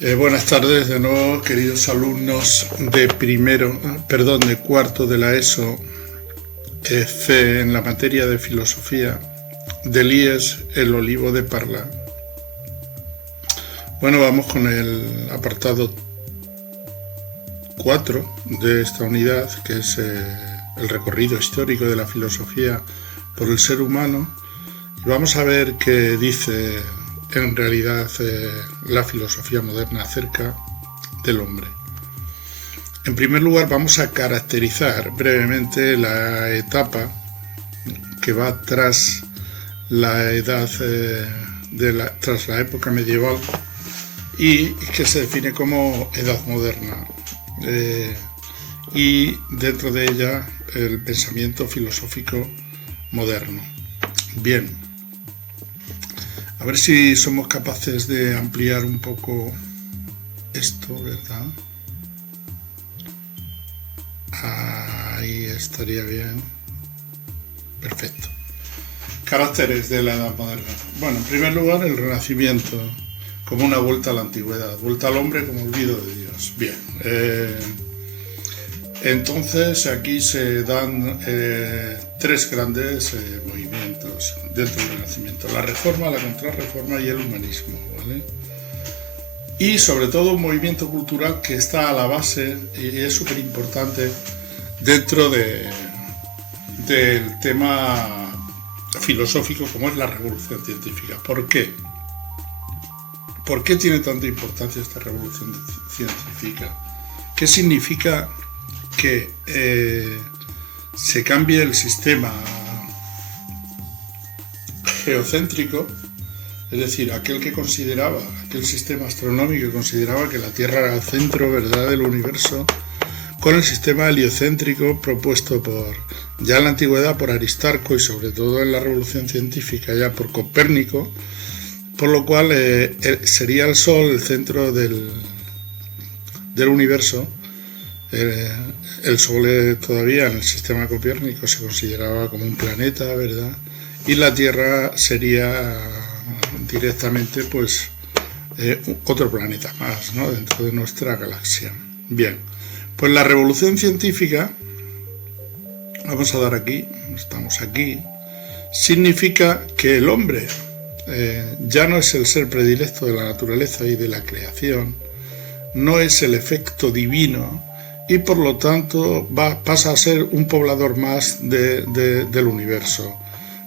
Buenas tardes de nuevo, queridos alumnos de cuarto de la ESO C en la materia de filosofía del IES El Olivo de Parla. Bueno, vamos con el apartado 4 de esta unidad, que es el recorrido histórico de la filosofía por el ser humano, y vamos a ver qué dice en realidad la filosofía moderna acerca del hombre. En primer lugar, vamos a caracterizar brevemente la etapa que va tras la edad tras la época medieval y que se define como edad moderna, y dentro de ella el pensamiento filosófico moderno. Bien, a ver si somos capaces de ampliar un poco esto, ¿verdad? Ahí estaría bien. Perfecto. Caracteres de la Edad Moderna. Bueno, en primer lugar, el Renacimiento como una vuelta a la antigüedad, vuelta al hombre como olvido de Dios. Bien. Entonces aquí se dan tres grandes movimientos dentro del Renacimiento: la Reforma, la Contrarreforma y el Humanismo, ¿vale? Y sobre todo un movimiento cultural que está a la base y es súper importante dentro del tema filosófico, como es la revolución científica. ¿Por qué? ¿Por qué tiene tanta importancia esta revolución científica? ¿Qué significa que se cambie el sistema geocéntrico, es decir, aquel sistema astronómico que consideraba que la Tierra era el centro, ¿verdad?, del universo, con el sistema heliocéntrico propuesto ya en la antigüedad por Aristarco y sobre todo en la revolución científica ya por Copérnico, por lo cual sería el Sol el centro del universo. El Sol todavía en el sistema copérnico se consideraba como un planeta, ¿verdad? Y la Tierra sería directamente pues otro planeta más, ¿no?, dentro de nuestra galaxia. Bien, pues la revolución científica, vamos a dar aquí, estamos aquí, significa que el hombre ya no es el ser predilecto de la naturaleza y de la creación, no es el efecto divino, y por lo tanto pasa a ser un poblador más del universo.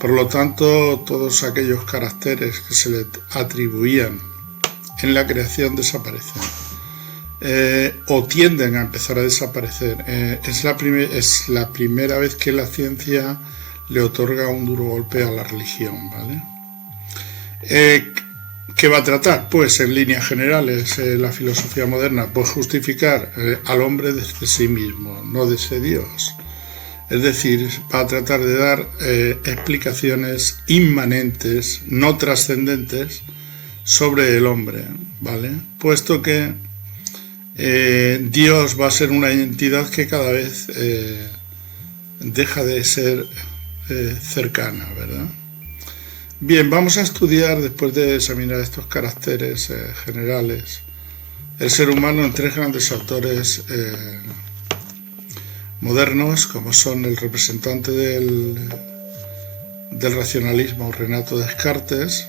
Por lo tanto, todos aquellos caracteres que se le atribuían en la creación desaparecen, o tienden a empezar a desaparecer. Es la primera vez que la ciencia le otorga un duro golpe a la religión, ¿vale? ¿Qué va a tratar? Pues en líneas generales la filosofía moderna, pues justificar al hombre desde sí mismo, no desde Dios. Es decir, va a tratar de dar explicaciones inmanentes, no trascendentes, sobre el hombre, ¿vale? Puesto que Dios va a ser una entidad que cada vez deja de ser cercana, ¿verdad? Bien, vamos a estudiar, después de examinar estos caracteres generales, el ser humano en tres grandes autores modernos, como son el representante del racionalismo, Renato Descartes,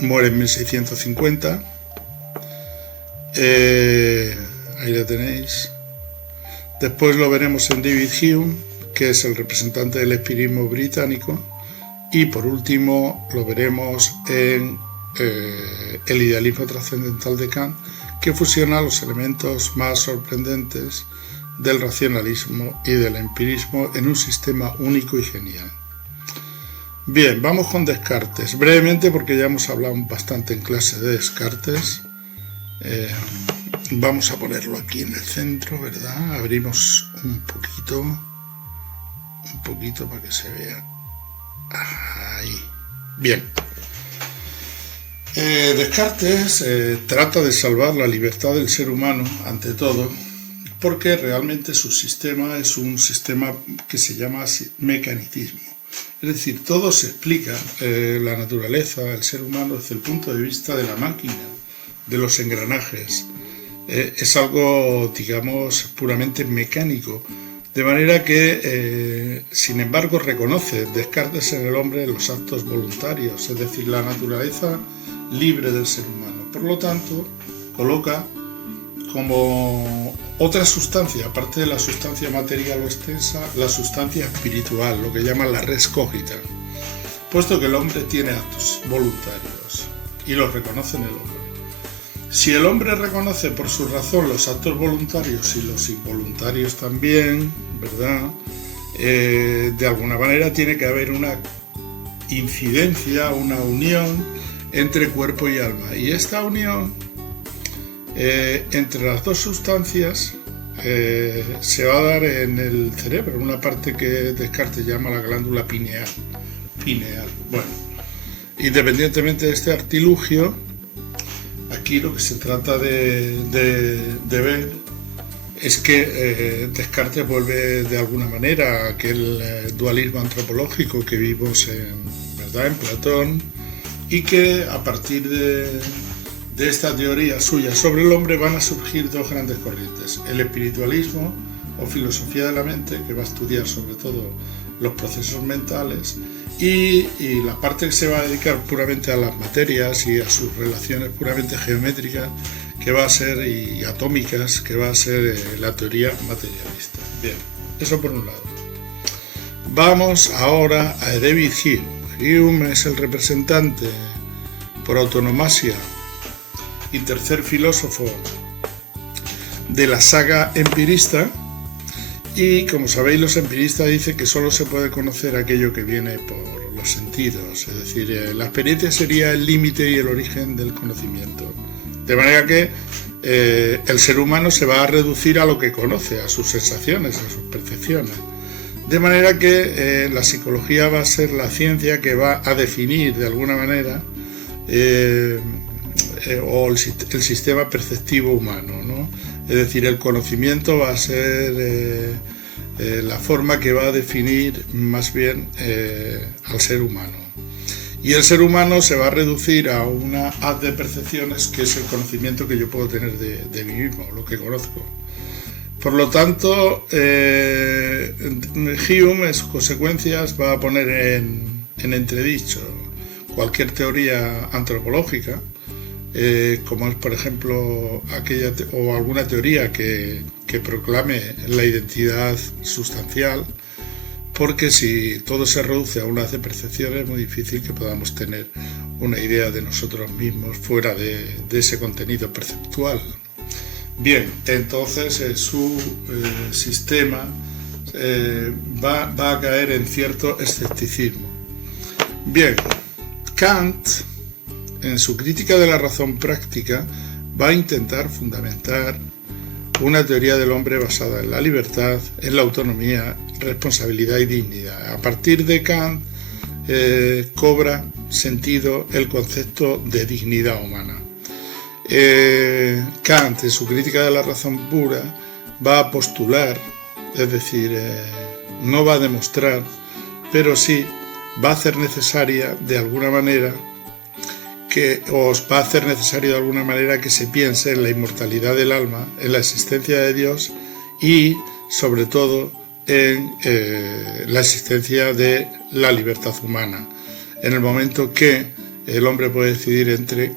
muere en 1650, ahí lo tenéis. Después lo veremos en David Hume, que es el representante del empirismo británico. Y por último lo veremos en el idealismo trascendental de Kant, que fusiona los elementos más sorprendentes del racionalismo y del empirismo en un sistema único y genial. Bien, vamos con Descartes, brevemente porque ya hemos hablado bastante en clase de Descartes. Vamos a ponerlo aquí en el centro, ¿verdad? Abrimos un poquito para que se vea. Ahí. Bien. Descartes trata de salvar la libertad del ser humano ante todo, porque realmente su sistema es un sistema que se llama mecanicismo. Es decir, todo se explica, la naturaleza, el ser humano, desde el punto de vista de la máquina, de los engranajes. Es algo, digamos, puramente mecánico. De manera que, sin embargo, reconoce Descartes en el hombre los actos voluntarios, es decir, la naturaleza libre del ser humano. Por lo tanto, coloca como otra sustancia, aparte de la sustancia material o extensa, la sustancia espiritual, lo que llaman la res cogita, puesto que el hombre tiene actos voluntarios y los reconoce en el hombre. Si el hombre reconoce por su razón los actos voluntarios y los involuntarios también, ¿verdad? De alguna manera tiene que haber una incidencia, una unión entre cuerpo y alma. Y esta unión entre las dos sustancias se va a dar en el cerebro, en una parte que Descartes llama la glándula pineal. Bueno, independientemente de este artilugio, aquí lo que se trata de ver es que Descartes vuelve de alguna manera a aquel dualismo antropológico que vimos en Platón, y que a partir de esta teoría suya sobre el hombre van a surgir dos grandes corrientes: el espiritualismo o filosofía de la mente, que va a estudiar sobre todo los procesos mentales, y la parte que se va a dedicar puramente a las materias y a sus relaciones puramente geométricas, que va a ser, y atómicas, que va a ser la teoría materialista. Bien, eso por un lado. Vamos ahora a David Hume. Hume es el representante por autonomasia y tercer filósofo de la saga empirista, y como sabéis, los empiristas dicen que solo se puede conocer aquello que viene por los sentidos, es decir, la experiencia sería el límite y el origen del conocimiento, de manera que el ser humano se va a reducir a lo que conoce, a sus sensaciones, a sus percepciones, de manera que la psicología va a ser la ciencia que va a definir de alguna manera o el sistema perceptivo humano, ¿no? Es decir, el conocimiento va a ser la forma que va a definir más bien al ser humano. Y el ser humano se va a reducir a una haz de percepciones, que es el conocimiento que yo puedo tener de mí mismo, lo que conozco. Por lo tanto, Hume en sus consecuencias va a poner en entredicho cualquier teoría antropológica, como es, por ejemplo, aquella o alguna teoría que proclame la identidad sustancial, porque si todo se reduce a una de percepciones es muy difícil que podamos tener una idea de nosotros mismos fuera de ese contenido perceptual. Bien, entonces su sistema va a caer en cierto escepticismo. Bien, Kant, en su crítica de la razón práctica, va a intentar fundamentar una teoría del hombre basada en la libertad, en la autonomía, responsabilidad y dignidad. A partir de Kant cobra sentido el concepto de dignidad humana. Kant, en su crítica de la razón pura, va a postular, es decir, no va a demostrar, pero sí va a hacer necesaria de alguna manera que se piense en la inmortalidad del alma, en la existencia de Dios y, sobre todo, en la existencia de la libertad humana, en el momento que el hombre puede decidir entre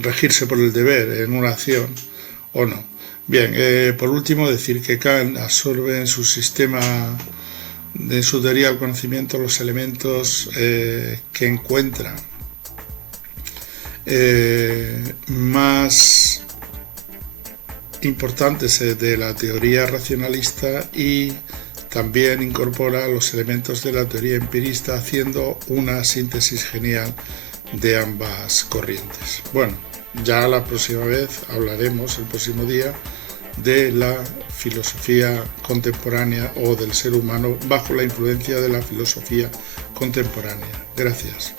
regirse por el deber en una acción o no. Bien, por último, decir que Kant absorbe en su sistema, en su teoría del conocimiento, los elementos que encuentra más importantes de la teoría racionalista, y también incorpora los elementos de la teoría empirista, haciendo una síntesis genial de ambas corrientes. Bueno, ya la próxima vez hablaremos, el próximo día, de la filosofía contemporánea o del ser humano bajo la influencia de la filosofía contemporánea. Gracias.